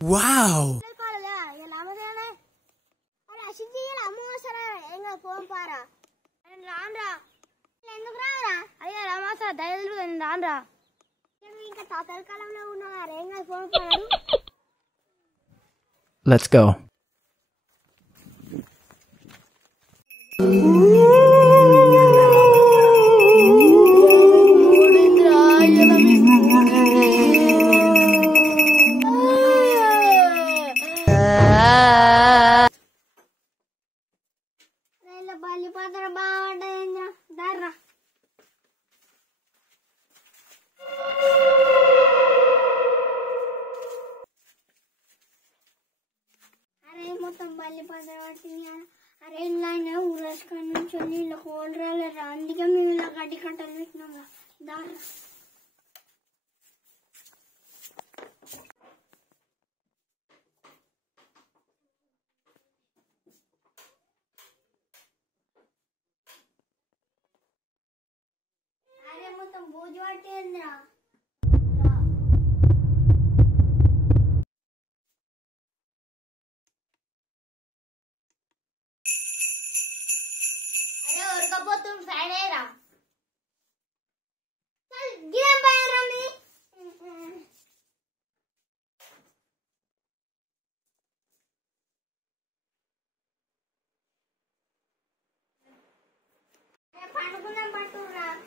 Wow! Let's go. అరే ఇలా ఊరేసుకొని నుంచి ఇలా కోల్డ్ రాలేరా అందుకే మేము ఇలా గడ్డి కట్టలు పెట్టినాం దారి అరే మొత్తం బూజు పట్టేంద్రా तुम साइड है राम चल गिरा बाहर रामी अरे पानी को ना बाटू राम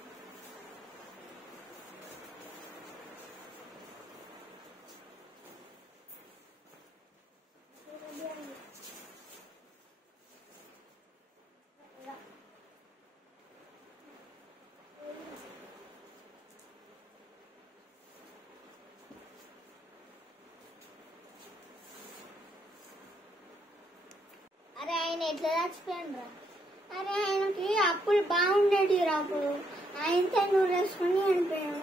అరే ఆయన ఎట్లా చచ్చిపోయిండ్రా అరే ఆయనకి అప్పులు బాగుండేటి రా అప్పుడు ఆయనతో నువ్వు వేసుకుని చనిపోయాడు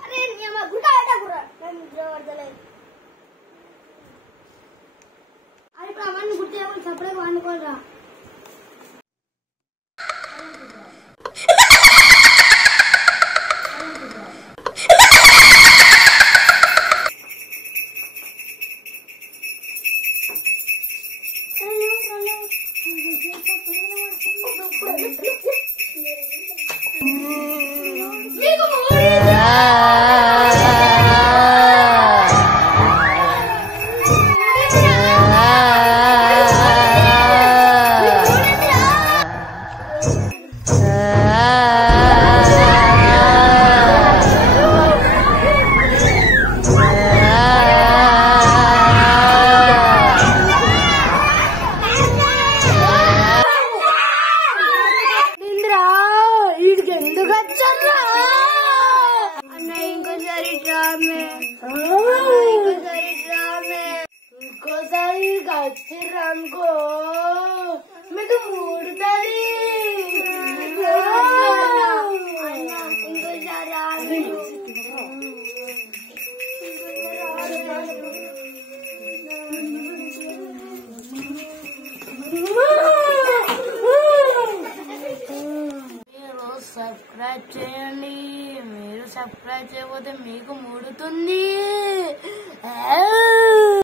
అరే గుడ్డ పడలేదు అది ఇప్పుడు అవన్నీ గుర్తు సపరేట్ వండుకోరా हमको मैं तो मूड डाली इनको जरा సబ్స్క్రైబ్ చేయండి మీరు సబ్స్క్రైబ్ చేయకపోతే మీకు మూడుతుంది